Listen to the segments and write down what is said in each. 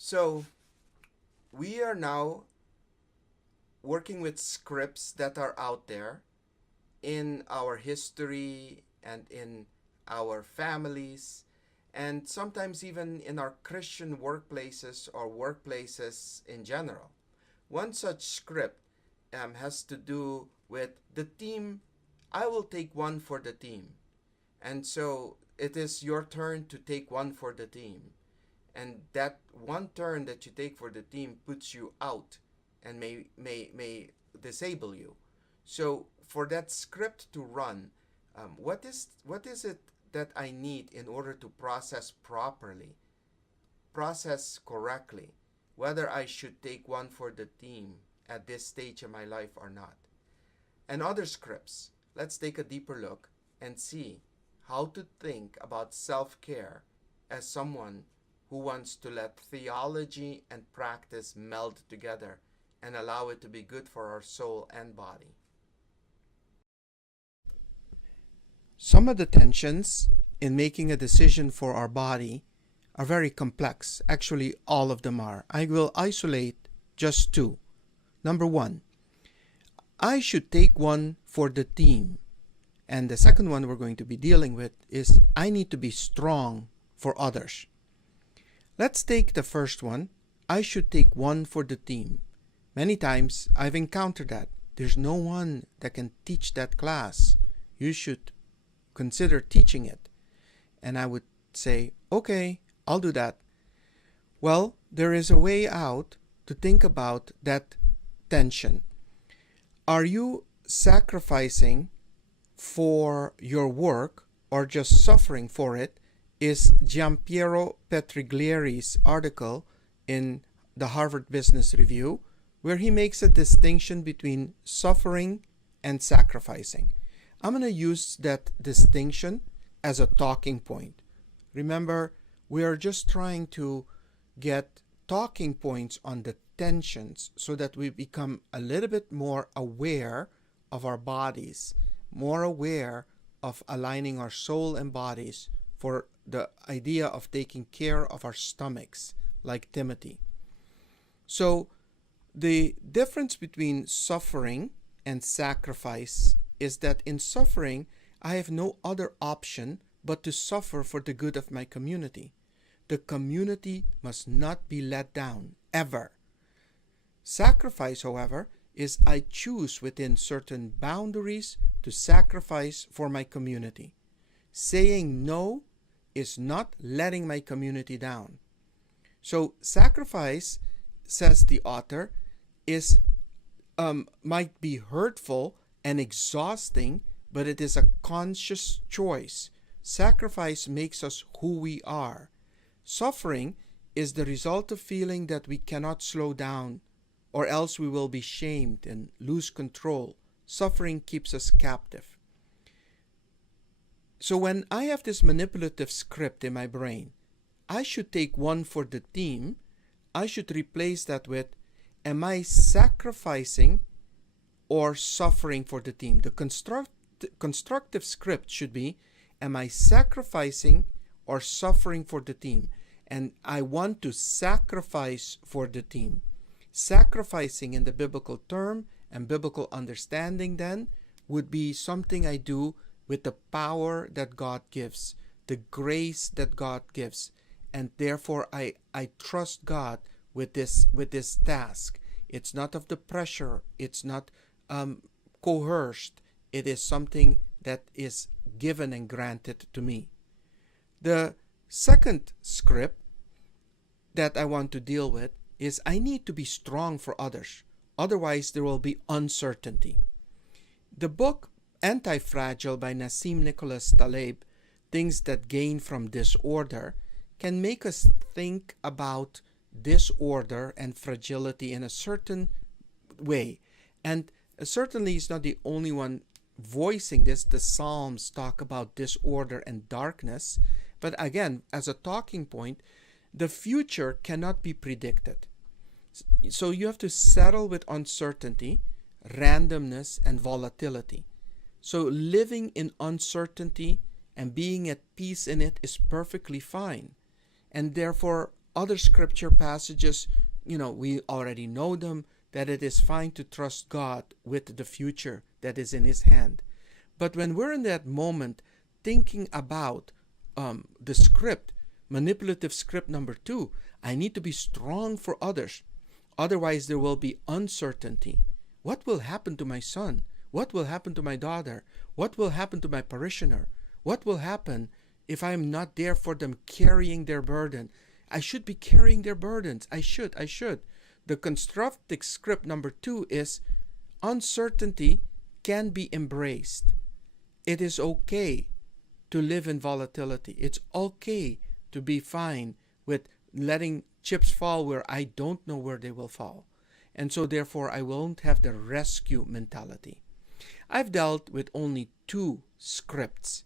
So we are now working with scripts that are out there in our history and in our families, and sometimes even in our Christian workplaces or workplaces in general. One such script has to do with the team. I will take one for the team. And so it is your turn to take one for the team. And that one turn that you take for the team puts you out and may disable you. So for that script to run, what is it that I need in order to process properly, process correctly, whether I should take one for the team at this stage in my life or not? And other scripts, let's take a deeper look and see how to think about self care as someone who wants to let theology and practice meld together and allow it to be good for our soul and body. Some of the tensions in making a decision for our body are very complex. Actually, all of them are. I will isolate just two. Number one, I should take one for the team. And the second one we're going to be dealing with is I need to be strong for others. Let's take the first one. I should take one for the team. Many times I've encountered that. There's no one that can teach that class. You should consider teaching it. And I would say, okay, I'll do that. Well, there is a way out to think about that tension. Are you sacrificing for your work or just suffering for it? Is Giampiero Petriglieri's article in the Harvard Business Review, where he makes a distinction between suffering and sacrificing. I'm going to use that distinction as a talking point. Remember, we are just trying to get talking points on the tensions so that we become a little bit more aware of our bodies, more aware of aligning our soul and bodies for the idea of taking care of our stomachs, like Timothy. So, the difference between suffering and sacrifice is that in suffering, I have no other option but to suffer for the good of my community. The community must not be let down, ever. Sacrifice, however, is I choose within certain boundaries to sacrifice for my community. Saying no is not letting my community down. So sacrifice, says the author, is might be hurtful and exhausting, but it is a conscious choice. Sacrifice makes us who we are. Suffering is the result of feeling that we cannot slow down, or else we will be shamed and lose control. Suffering keeps us captive. So when I have this manipulative script in my brain, I should take one for the team. I should replace that with, am I sacrificing or suffering for the team? The constructive script should be, am I sacrificing or suffering for the team? And I want to sacrifice for the team. Sacrificing in the biblical term and biblical understanding then would be something I do with the power that God gives, the grace that God gives. And therefore I trust God with this task. It's not of the pressure, it's not coerced. It is something that is given and granted to me. The second script that I want to deal with is I need to be strong for others. Otherwise, there will be uncertainty. The book Anti-Fragile by Nassim Nicholas Taleb, Things That Gain from Disorder, can make us think about disorder and fragility in a certain way. And certainly he's not the only one voicing this. The Psalms talk about disorder and darkness. But again, as a talking point, the future cannot be predicted. So you have to settle with uncertainty, randomness, and volatility. So living in uncertainty and being at peace in it is perfectly fine. And therefore, other scripture passages, we already know them, that it is fine to trust God with the future that is in His hand. But when we're in that moment thinking about the script, manipulative script number 2, I need to be strong for others. Otherwise, there will be uncertainty. What will happen to my son? What will happen to my daughter? What will happen to my parishioner? What will happen if I am not there for them carrying their burden? I should be carrying their burdens. I should. The constructive script number 2 is uncertainty can be embraced. It is okay to live in volatility. It's okay to be fine with letting chips fall where I don't know where they will fall. And so therefore I won't have the rescue mentality. I've dealt with only 2 scripts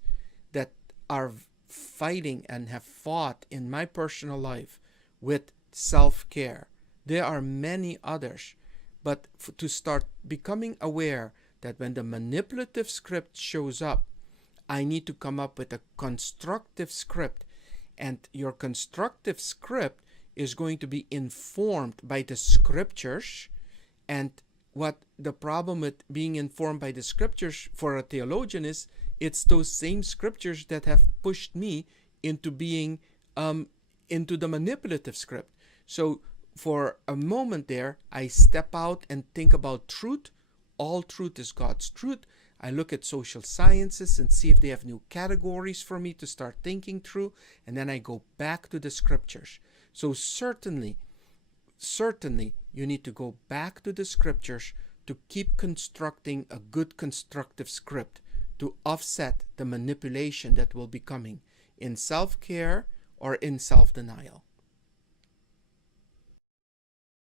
that are fighting and have fought in my personal life with self-care. There are many others, but to start becoming aware that when the manipulative script shows up, I need to come up with a constructive script, and your constructive script is going to be informed by the scriptures. And what the problem with being informed by the scriptures for a theologian is, it's those same scriptures that have pushed me into being into the manipulative script. So for a moment there, I step out and think about truth. All truth is God's truth. I look at social sciences and see if they have new categories for me to start thinking through, and then I go back to the scriptures. So certainly, you need to go back to the scriptures to keep constructing a good constructive script to offset the manipulation that will be coming in self-care or in self-denial.